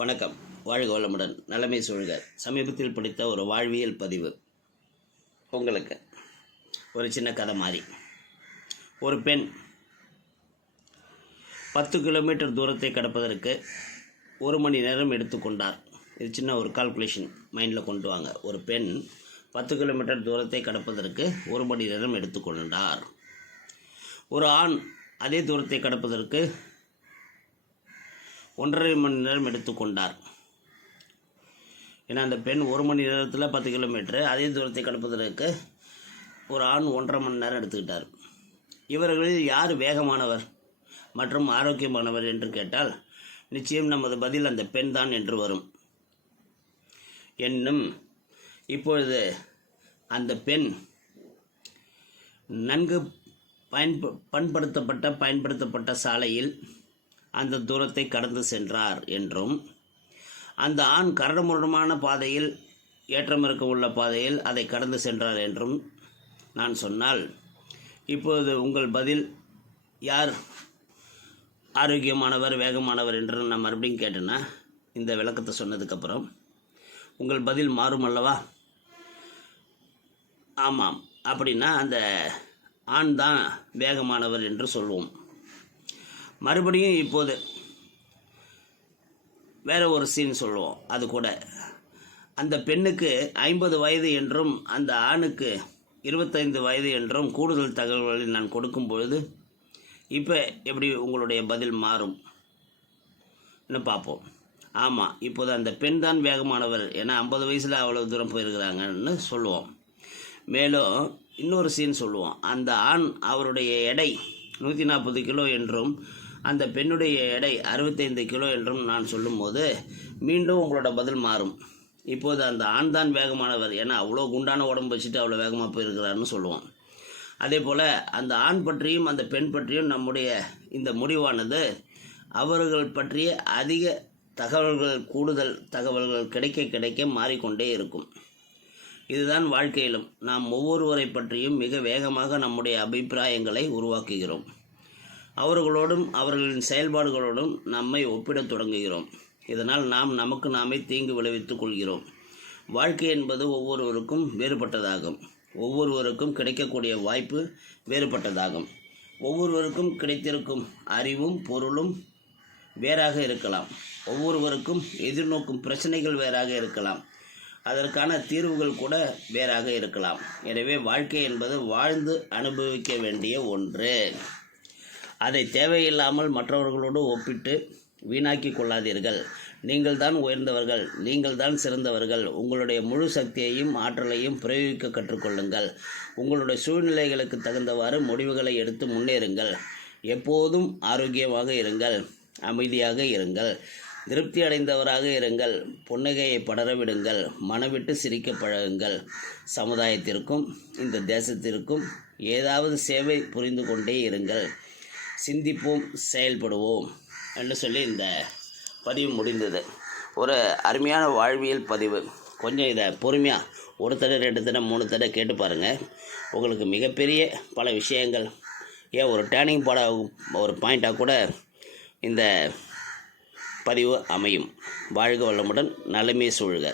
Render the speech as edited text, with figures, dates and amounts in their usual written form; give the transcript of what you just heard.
வணக்கம். வாழ்க வளமுடன், நலமை சூழ்க. சமீபத்தில் படித்த ஒரு வாழ்வியல் பதிவு உங்களுக்கு ஒரு சின்ன கதை மாதிரி. ஒரு பெண் 10 கிலோமீட்டர் தூரத்தை கடப்பதற்கு 1 மணி நேரம் எடுத்துக்கொண்டார். இது சின்ன ஒரு கால்குலேஷன் மைண்டில் கொண்டு வாங்க. ஒரு பெண் 10 கிலோமீட்டர் தூரத்தை கடப்பதற்கு 1 மணி நேரம் எடுத்துக்கொண்டார். ஒரு ஆண் அதே தூரத்தை கடப்பதற்கு 1.5 மணி நேரம் எடுத்துக்கொண்டார். ஏன்னா அந்த பெண் 1 மணி நேரத்தில் 10 கிலோமீட்டர், அதே தூரத்தை கடப்பதற்கு ஒரு ஆண் 1.5 மணி நேரம் எடுத்துக்கிட்டார். இவர்களில் யார் வேகமானவர் மற்றும் ஆரோக்கியமானவர் என்று கேட்டால் நிச்சயம் நமது பதில் அந்த பெண் தான் என்று வரும். என்னும் இப்பொழுது அந்த பெண் நன்கு பயன்படுத்தப்பட்ட சாலையில் அந்த தூரத்தை கடந்து சென்றார் என்றும், அந்த ஆண் கரடுமுரடான பாதையில் ஏற்றமிறக்க உள்ள பாதையில் அதை கடந்து சென்றார் என்றும் நான் சொன்னால், இப்போது உங்கள் பதில் யார் ஆரோக்கியமானவர் வேகமானவர் என்று நான் மறுபடியும் கேட்டேன்னா, இந்த விளக்கத்தை சொன்னதுக்கப்புறம் உங்கள் பதில் மாறும் அல்லவா? ஆமாம் அப்படின்னா அந்த ஆண் தான் வேகமானவர் என்று சொல்வோம். மறுபடியும் இப்போது வேறு ஒரு சீன் சொல்லுவோம். அது கூட அந்த பெண்ணுக்கு 50 வயது என்றும் அந்த ஆணுக்கு 25 வயது என்றும் கூடுதல் தகவல்களை நான் கொடுக்கும் பொழுது இப்போ எப்படி உங்களுடைய பதில் மாறும் பார்ப்போம். ஆமாம், இப்போது அந்த பெண் தான் வேகமானவர், ஏன்னா 50 வயசில் அவ்வளோ தூரம் போயிருக்கிறாங்கன்னு சொல்லுவோம். மேலும் இன்னொரு சீன் சொல்லுவோம். அந்த ஆண் அவருடைய எடை 140 கிலோ என்றும் அந்த பெண்ணுடைய எடை 65 கிலோ என்றும் நான் சொல்லும்போது மீண்டும் உங்களோட பதில் மாறும். இப்போது அந்த ஆண் தான் வேகமானவர், ஏன்னா அவ்வளோ குண்டான உடம்பு வச்சுட்டு அவ்வளோ வேகமாக போயிருக்கிறாருன்னு சொல்லுவோம். அதே போல் அந்த ஆண் பற்றியும் அந்த பெண் பற்றியும் நம்முடைய இந்த முடிவானது அவர்கள் பற்றிய அதிக தகவல்கள், கூடுதல் தகவல்கள் கிடைக்க கிடைக்க மாறிக்கொண்டே இருக்கும். இதுதான் வாழ்க்கையிலும் நாம் ஒவ்வொருவரை பற்றியும் மிக வேகமாக நம்முடைய அபிப்பிராயங்களை உருவாக்குகிறோம். அவர்களோடும் அவர்களின் செயல்பாடுகளோடும் நம்மை ஒப்பிடத் தொடங்குகிறோம். இதனால் நாம் நமக்கு நாமே தீங்கு விளைவித்துக் கொள்கிறோம். வாழ்க்கை என்பது ஒவ்வொருவருக்கும் வேறுபட்டதாகும். ஒவ்வொருவருக்கும் கிடைக்கக்கூடிய வாய்ப்பு வேறுபட்டதாகும். ஒவ்வொருவருக்கும் கிடைத்திருக்கும் அறிவும் பொருளும் வேறாக இருக்கலாம். ஒவ்வொருவருக்கும் எதிர்நோக்கும் பிரச்சனைகள் வேறாக இருக்கலாம். அதற்கான தீர்வுகள் கூட வேறாக இருக்கலாம். எனவே வாழ்க்கை என்பது வாழ்ந்து அனுபவிக்க வேண்டிய ஒன்று. அதை தேவையில்லாமல் மற்றவர்களோடு ஒப்பிட்டு வீணாக்கி கொள்ளாதீர்கள். நீங்கள் தான் உயர்ந்தவர்கள், நீங்கள் தான் சிறந்தவர்கள். உங்களுடைய முழு சக்தியையும் ஆற்றலையும் பிரயோகிக்க கற்றுக்கொள்ளுங்கள். உங்களுடைய சூழ்நிலைகளுக்கு தகுந்தவாறு முடிவுகளை எடுத்து முன்னேறுங்கள். எப்போதும் ஆரோக்கியமாக இருங்கள், அமைதியாக இருங்கள், திருப்தி அடைந்தவராக இருங்கள், புன்னகையை படரவிடுங்கள், மனவிட்டு சிரிக்க பழகுங்கள். சமுதாயத்திற்கும் இந்த தேசத்திற்கும் ஏதாவது சேவை புரிந்து கொண்டே இருங்கள். சிந்திப்போம், செயல்படுவோம் என்று சொல்லி இந்த பதிவு முடிந்தது. ஒரு அருமையான வாழ்வியல் பதிவு. கொஞ்சம் இதை பொறுமையாக 1 தடவை 2 தடவை 3 தடவை கேட்டு பாருங்கள். உங்களுக்கு மிகப்பெரிய பல விஷயங்கள், ஏன் ஒரு டேர்னிங் ஒரு பாயிண்ட்டாக கூட இந்த பதிவு அமையும். வாழ்க வளமுடன், நலமே சூழ்க.